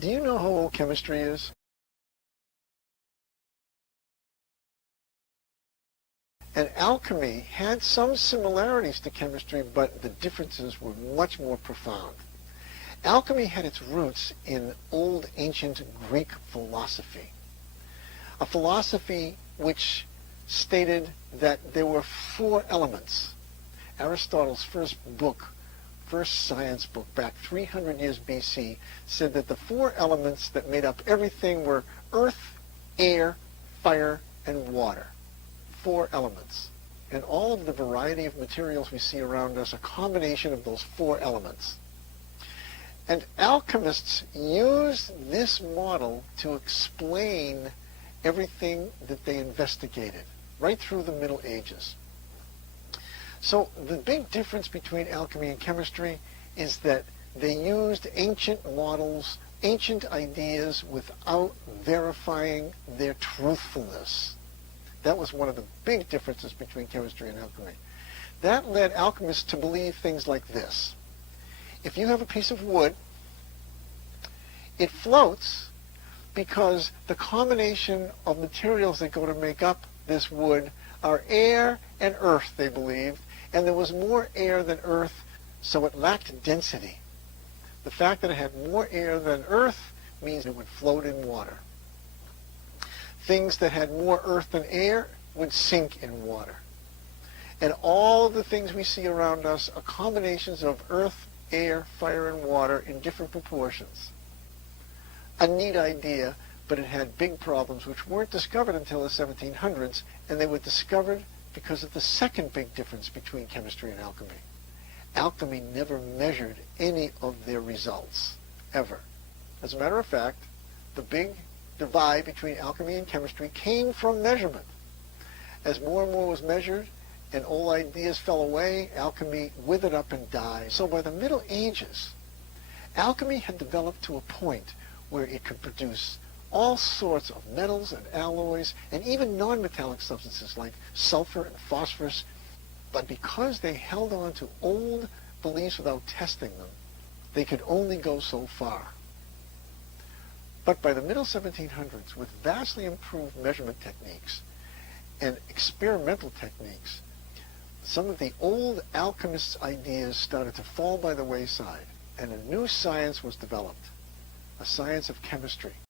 Do you know how old chemistry is? And alchemy had some similarities to chemistry, but the differences were much more profound. Alchemy had its roots in old ancient Greek philosophy, a philosophy which stated that there were four elements. Aristotle's first science book, back 300 years BC, said that the four elements that made up everything were earth, air, fire, and water. Four elements. And all of the variety of materials we see around us are a combination of those four elements. And alchemists used this model to explain everything that they investigated, right through the Middle Ages. So the big difference between alchemy and chemistry is that they used ancient models, ancient ideas, without verifying their truthfulness. That was one of the big differences between chemistry and alchemy. That led alchemists to believe things like this. If you have a piece of wood, it floats because the combination of materials that go to make up this wood are air and earth, they believed, and there was more air than earth, so it lacked density. The fact that it had more air than earth means it would float in water. Things that had more earth than air would sink in water. And all of the things we see around us are combinations of earth, air, fire, and water in different proportions. A neat idea, but it had big problems which weren't discovered until the 1700s, and they were discovered because of the second big difference between chemistry and alchemy. Alchemy never measured any of their results, ever. As a matter of fact, the big divide between alchemy and chemistry came from measurement. As more and more was measured and old ideas fell away, alchemy withered up and died. So by the Middle Ages, alchemy had developed to a point where it could produce all sorts of metals and alloys and even non-metallic substances like sulfur and phosphorus. But because they held on to old beliefs without testing them, they could only go so far. But by the middle 1700s, with vastly improved measurement techniques and experimental techniques, some of the old alchemists' ideas started to fall by the wayside, and a new science was developed, a science of chemistry.